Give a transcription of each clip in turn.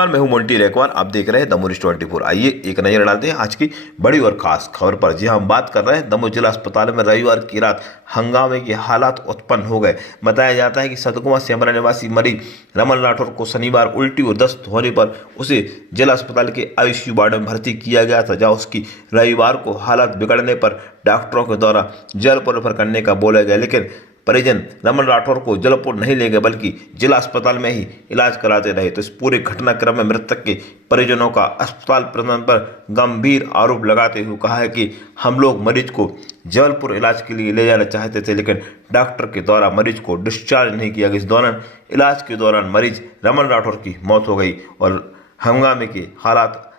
नमस्कार, मैं हूं मोंटी रेकवार। आप देख रहे हैं दमोह न्यूज़ 24। आइए एक नजर डालते हैं आज की बड़ी और खास खबर पर। जी हम बात कर रहे हैं दमोह जिला अस्पताल में रविवार की रात हंगामे के हालात उत्पन्न हो गए। बताया जाता है कि सतकुआ सेमरा निवासी मरीज रमन राठौर को शनिवार उल्टी और दस्त होने पर उसे जिला अस्पताल के आईसीयू वार्ड में भर्ती किया गया था, जहां उसकी रविवार को हालत बिगड़ने पर डॉक्टरों के द्वारा जलपुर रेफर करने का बोला गया, लेकिन परिजन रमन राठौर को जलपुर नहीं ले गए बल्कि जिला अस्पताल में ही इलाज कराते रहे। तो इस पूरे घटनाक्रम में मृतक के परिजनों का अस्पताल प्रबंधन पर गंभीर आरोप लगाते हुए कहा है कि हम लोग मरीज को जबलपुर इलाज के लिए ले जाना चाहते थे, लेकिन डॉक्टर के द्वारा मरीज को डिस्चार्ज नहीं किया गया। इस दौरान इलाज के दौरान मरीज रमन राठौर की मौत हो गई और हंगामे के हालात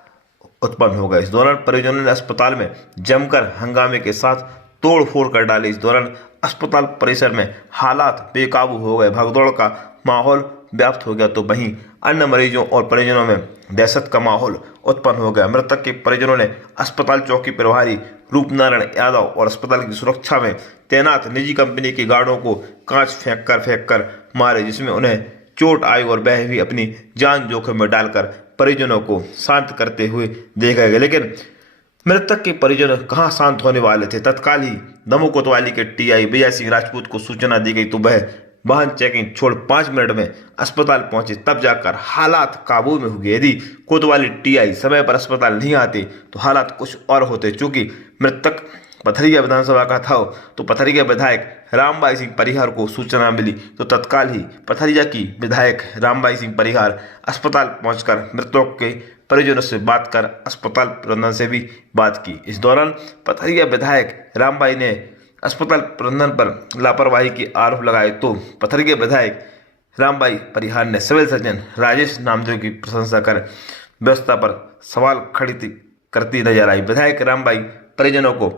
उत्पन्न हो गए। इस दौरान परिजनों ने अस्पताल में जमकर हंगामे के साथ तोड़ फोड़ कर डाली। इस दौरान अस्पताल परिसर में हालात बेकाबू हो गए, भगदौड़ का माहौल व्याप्त हो गया। तो वहीं अन्य मरीजों और परिजनों में दहशत का माहौल उत्पन्न हो गया। मृतक के परिजनों ने अस्पताल चौकी प्रभारी रूपनारायण यादव और अस्पताल की सुरक्षा में तैनात निजी कंपनी के गार्डों को कांच फेंक कर मारे, जिसमें उन्हें चोट आई और वह भी अपनी जान जोखिम में डालकर परिजनों को शांत करते हुए देखा गया। लेकिन मृतक के परिजन कहां शांत होने वाले थे। तत्काल ही दमोह कोतवाली के टीआई विजय सिंह राजपूत को सूचना दी गई तो वह वाहन चेकिंग छोड़ 5 मिनट में अस्पताल पहुंचे, तब जाकर हालात काबू में हो गए। यदि कोतवाली टीआई समय पर अस्पताल नहीं आते तो हालात कुछ और होते। चूंकि मृतक पथरिया विधानसभा का था तो पथरिया विधायक रामबाई सिंह परिहार को सूचना मिली तो तत्काल ही पथरिया की विधायक रामबाई सिंह परिहार अस्पताल पहुंचकर मृतकों के परिजनों से बात कर अस्पताल प्रबंधन से भी बात की। इस दौरान पथरिया विधायक रामबाई ने अस्पताल प्रबंधन पर लापरवाही के आरोप लगाए तो पथरिया विधायक रामबाई परिहार ने सिविल सर्जन राजेश नामदेव की प्रशंसा कर व्यवस्था पर सवाल खड़ी करती नजर आई। विधायक रामबाई परिजनों को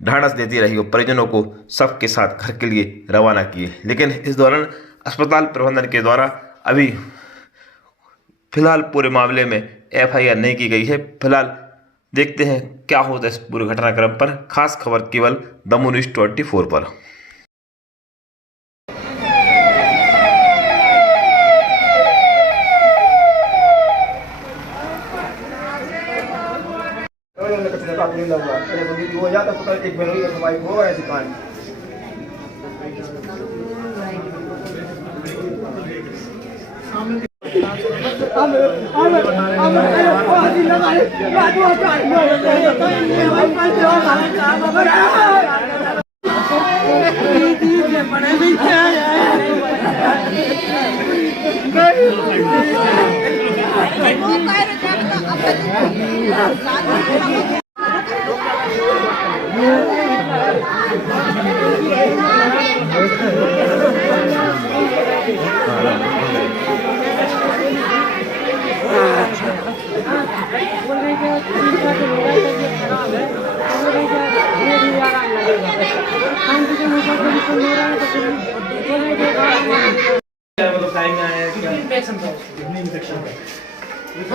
ढांढस देती रही और परिजनों को सबके साथ घर के लिए रवाना किए। लेकिन इस दौरान अस्पताल प्रबंधन के द्वारा अभी फिलहाल पूरे मामले में एफआईआर नहीं की गई है। फिलहाल देखते हैं क्या होता है इस पूरे घटनाक्रम पर। खास खबर केवल दमोह न्यूज़ 24 पर।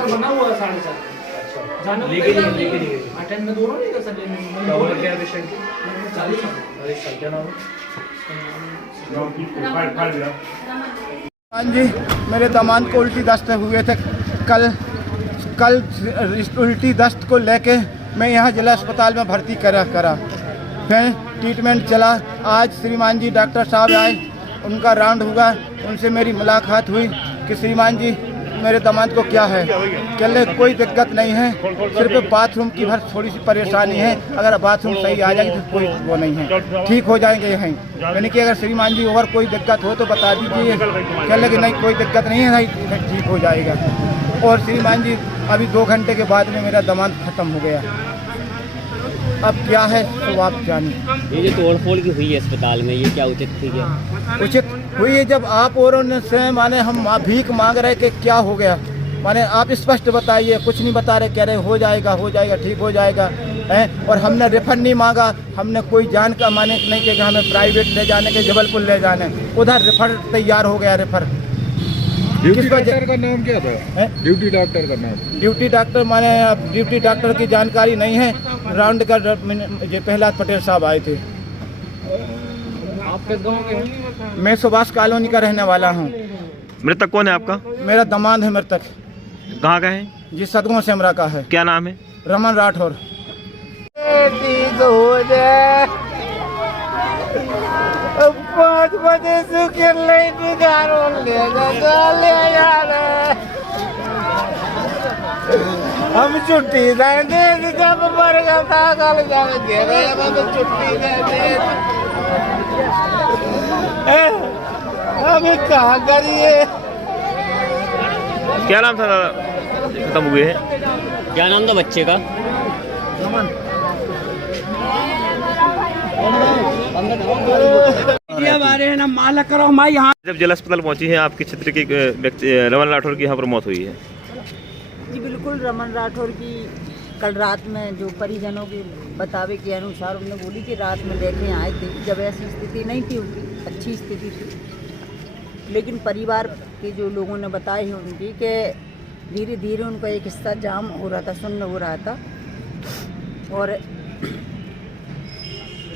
बना हुआ 7:30 लेकिन अटेंड में दोनों नहीं कर सकते। क्या विषय 40 क्या नाम हाँ जी, मेरे दामाद को उल्टी दस्त हुए थे। कल उल्टी दस्त को लेके मैं यहाँ जिला अस्पताल में भर्ती करा फिर ट्रीटमेंट चला। आज श्रीमान जी डॉक्टर साहब आए, उनका राउंड हुआ, उनसे मेरी मुलाकात हुई कि श्रीमान जी मेरे दामाद को क्या है। कहले कोई दिक्कत नहीं है, सिर्फ बाथरूम की भर थोड़ी सी परेशानी है, अगर बाथरूम सही आ जाएगी तो कोई वो नहीं है, ठीक हो जाएंगे यहीं। यानी कि अगर श्रीमान जी और कोई दिक्कत हो तो बता दीजिए। कहले कि नहीं कोई दिक्कत नहीं है, नहीं ठीक हो जाएगा। और श्रीमान जी अभी 2 घंटे के बाद में मेरा दामाद ख़त्म हो गया। अब क्या है तो आप जानिए। ये जो तोड़फोड़ की हुई है अस्पताल में, ये क्या उचित थी? क्या उचित हुई है जब आप और से माने हम भीख मांग रहे कि क्या हो गया, माने आप स्पष्ट बताइए। कुछ नहीं बता रहे, कह रहे हो जाएगा ठीक हो जाएगा है। और हमने रेफर नहीं मांगा, हमने कोई जान का माने नहीं कि हमें प्राइवेट ले जाने के जबलपुर ले जाने, उधर रेफर तैयार हो गया। रेफर ड्यूटी डॉक्टर का नाम क्या था? ड्यूटी डॉक्टर का नाम? ड्यूटी डॉक्टर माने ड्यूटी डॉक्टर की जानकारी नहीं है। राउंड का जो प्रहलाद पटेल साहब आए थे। आपके गांव के? मैं सुभाष कॉलोनी का रहने वाला हूँ। मृतक कौन है आपका? मेरा दामाद है मृतक। कहाँ का है? जी सदगुण सेमरा का है। क्या नाम है? रमन राठौर। अब 5 बजे सुखे हम छुट्टी दे जब मर गया था कल दे रहे छुट्टी दे हम कहाँ करिए। क्या नाम था दादा खत्म हुए हैं? क्या नाम था बच्चे का? जब जिला अस्पताल पहुंची है आपके क्षेत्र के व्यक्ति रमन राठौर की यहाँ पर मौत हुई है। जी बिल्कुल, रमन राठौर की कल रात में जो परिजनों के बतावे के अनुसार उन्होंने बोली कि रात में लेके आए थे, जब ऐसी स्थिति नहीं थी उनकी, अच्छी स्थिति थी। लेकिन परिवार के जो लोगों ने बताए हैं उनकी कि धीरे धीरे उनका एक हिस्सा जाम हो रहा था, सुन्न हो रहा था। और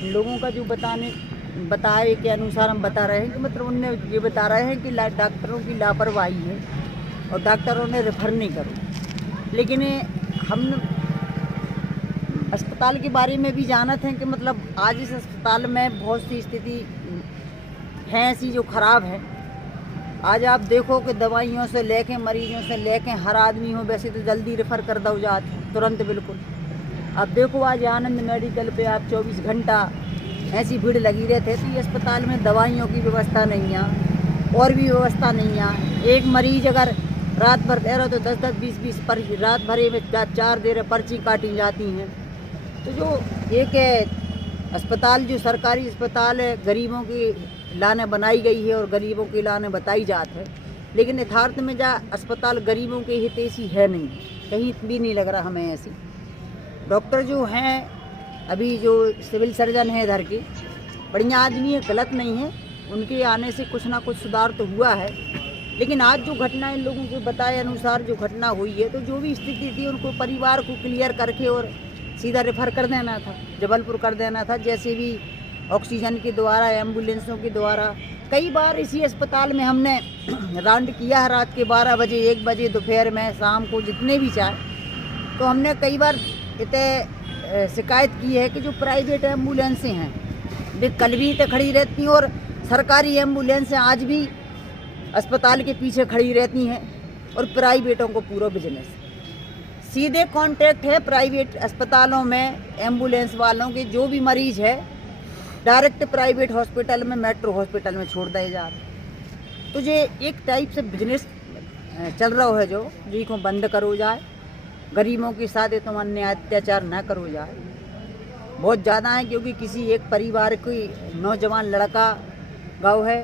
लोगों का जो बताए के अनुसार हम बता रहे हैं कि मतलब उनने ये बता रहे हैं कि डॉक्टरों की लापरवाही है और डॉक्टरों ने रेफर नहीं करो। लेकिन हम अस्पताल के बारे में भी जानते हैं कि मतलब आज इस अस्पताल में बहुत सी स्थिति हैं ऐसी जो ख़राब है। आज आप देखो कि दवाइयों से लेके मरीजों से लेके हर आदमी हो वैसे तो जल्दी रेफ़र कर दो जाते तुरंत बिल्कुल। अब देखो आज आनंद मेडिकल पे आप 24 घंटा ऐसी भीड़ लगी रहते तो ये अस्पताल में दवाइयों की व्यवस्था नहीं है और भी व्यवस्था नहीं है। एक मरीज अगर रात भर दे रहा तो 10-10, 20-20 पर्ची रात भरे में 4 देर पर्ची काटी जाती हैं। तो जो एक अस्पताल जो सरकारी अस्पताल है गरीबों की लाने बनाई गई है और गरीबों की लाने बताई जाती है, लेकिन यथार्थ में जा अस्पताल गरीबों के हितैषी है नहीं, कहीं भी नहीं लग रहा हमें ऐसी। डॉक्टर जो हैं अभी जो सिविल सर्जन है इधर के बढ़िया आदमी है, गलत नहीं है, उनके आने से कुछ ना कुछ सुधार तो हुआ है। लेकिन आज जो घटना इन लोगों के बताए अनुसार जो घटना हुई है तो जो भी स्थिति थी उनको परिवार को क्लियर करके और सीधा रेफर कर देना था, जबलपुर कर देना था। जैसे भी ऑक्सीजन के द्वारा एम्बुलेंसों के द्वारा कई बार इसी अस्पताल में हमने राउंड किया है, रात के 12 बजे 1 बजे दोपहर में शाम को जितने भी चाहे। तो हमने कई बार इतने शिकायत की है कि जो प्राइवेट एम्बुलेंसें हैं वे कल भी इतने खड़ी रहती हैं और सरकारी एम्बुलेंसें आज भी अस्पताल के पीछे खड़ी रहती हैं और प्राइवेटों को पूरा बिजनेस सीधे कांटेक्ट है प्राइवेट अस्पतालों में एम्बुलेंस वालों के। जो भी मरीज है डायरेक्ट प्राइवेट हॉस्पिटल में मेट्रो हॉस्पिटल में छोड़ दिए जा रहे। तो ये एक टाइप से बिजनेस चल रहा है जो को बंद करो जाए, गरीबों के साथ तुम अन्याय अत्याचार न करो जाए। बहुत ज़्यादा है क्योंकि किसी एक परिवार की नौजवान लड़का गाँव है,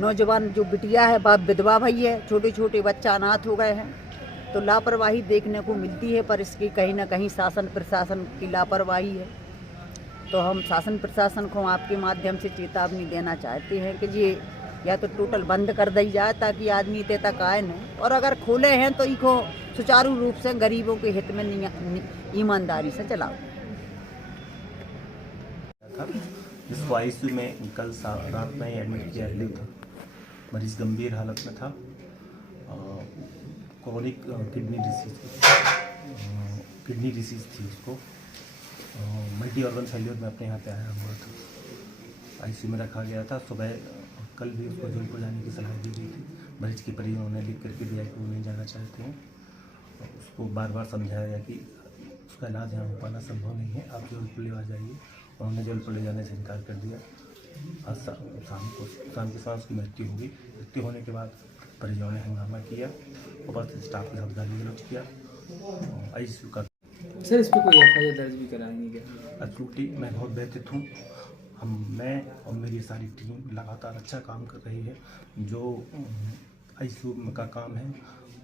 नौजवान जो बिटिया है बाप विधवा भाई है, छोटे छोटे बच्चा अनाथ हो गए हैं। तो लापरवाही देखने को मिलती है, पर इसकी कहीं ना कहीं शासन प्रशासन की लापरवाही है। तो हम शासन प्रशासन को आपके माध्यम से चेतावनी देना चाहते हैं कि ये या तो टोटल बंद कर दी जाए ताकि आदमी इतने तक आए नहीं, और अगर खोले हैं तो इनको सुचारू रूप से गरीबों के हित में ईमानदारी से चलाओ। जिसको आईसीयू में कल रात में एडमिट किया गया था, मरीज गंभीर हालत में था, क्रोनिक किडनी डिसीज थी उसको, मल्टी ऑर्गन फेल्योर में अपने यहाँ पे आया हुआ था, आईसीयू में रखा गया था। सुबह कल भी उसको जबलपुर जाने की सलाह दी गई थी, मरीज के परिजनों ने लिख करके दिया कि वो नहीं जाना चाहते हैं। उसको बार बार समझाया गया कि उसका इलाज यहाँ हो पाना संभव नहीं है, आप जबलपुर ले आ जाइए। उन्होंने जबलपुर ले जाने से इनकार कर दिया। आज शाम के साथ उसकी मृत्यु हो गई। मृत्यु होने के बाद परिजनों ने हंगामा किया, ऊपर से स्टाफ के साथ गाली गलौज किया। आईसीयू का सर इस पर कोई एफआईआर दर्ज भी कराएंगे क्या? एब्सोल्युटली, मैं बहुत व्यथित हूँ। मैं और मेरी सारी टीम लगातार अच्छा काम कर रही है। जो आईसीयू का काम है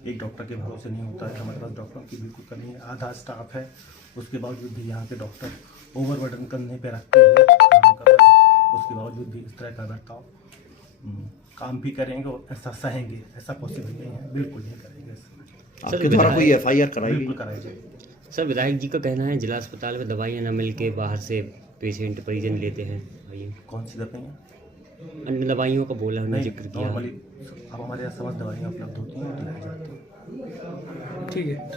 एक डॉक्टर के भरोसे नहीं होता है। हमारे पास डॉक्टरों की बिल्कुल कमी है, आधा स्टाफ है, उसके बावजूद भी यहाँ के डॉक्टर ओवरबर्डन करने पे रखते हुए काम कर रहे हैं। उसके बावजूद भी इस तरह का बर्ताव, काम भी करेंगे और ऐसा सहेंगे, ऐसा पॉसिबल नहीं है, बिल्कुल नहीं करेंगे। आपके द्वारा कोई एफआईआर कराई गई? बिल्कुल कराई जाएगी। सर विधायक जी का कहना है जिला अस्पताल में दवाइयाँ न मिल के बाहर से पेशेंट परिजन लेते हैं। कौन सी दवाइयाँ? अन्य दवाइयों का बोला उन्होंने, जिक्र किया। नॉर्मली अब हमारे यहाँ समस्त दवाइयाँ उपलब्ध होती हैं और दिलाई जाती हैं। ठीक है।